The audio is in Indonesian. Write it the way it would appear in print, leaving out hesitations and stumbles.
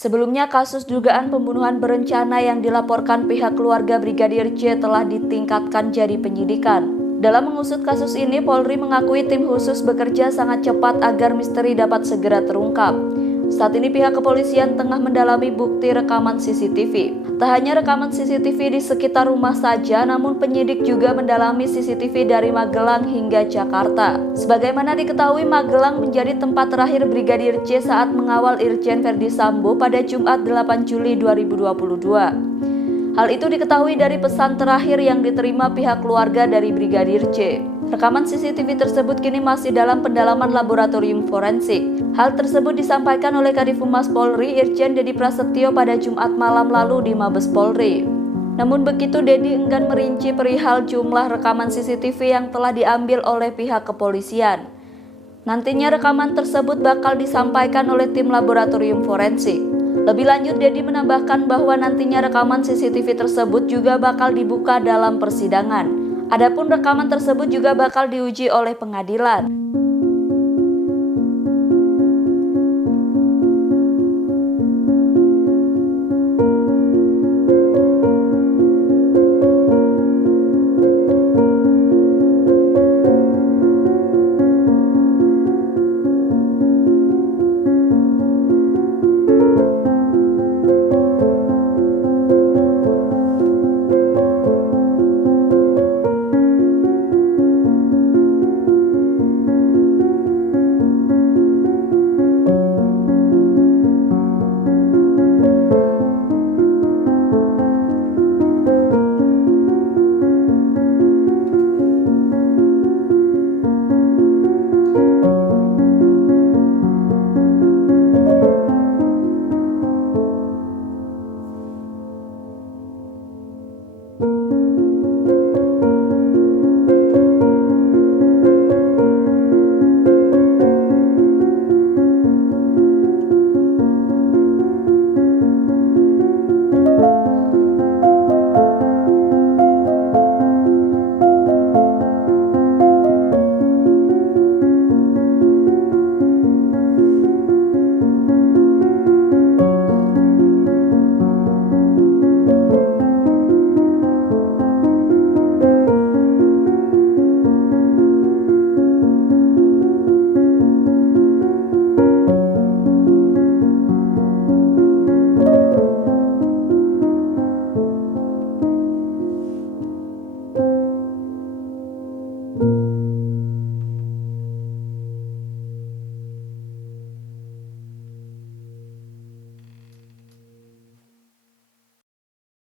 Sebelumnya, kasus dugaan pembunuhan berencana yang dilaporkan pihak keluarga Brigadir J telah ditingkatkan jadi penyidikan. Dalam mengusut kasus ini, Polri mengakui tim khusus bekerja sangat cepat agar misteri dapat segera terungkap. Saat ini pihak kepolisian tengah mendalami bukti rekaman CCTV. Tak hanya rekaman CCTV di sekitar rumah saja, namun penyidik juga mendalami CCTV dari Magelang hingga Jakarta. Sebagaimana diketahui, Magelang menjadi tempat terakhir Brigadir J saat mengawal Irjen Verdi Sambo pada Jumat 8 Juli 2022. Hal itu diketahui dari pesan terakhir yang diterima pihak keluarga dari Brigadir J. Rekaman CCTV tersebut kini masih dalam pendalaman laboratorium forensik. Hal tersebut disampaikan oleh Kadif Humas Polri Irjen Dedi Prasetyo pada Jumat malam lalu di Mabes Polri. Namun begitu, Dedi enggan merinci perihal jumlah rekaman CCTV yang telah diambil oleh pihak kepolisian. Nantinya rekaman tersebut bakal disampaikan oleh tim laboratorium forensik. Lebih lanjut, Dedi menambahkan bahwa nantinya rekaman CCTV tersebut juga bakal dibuka dalam persidangan. Adapun rekaman tersebut juga bakal diuji oleh pengadilan.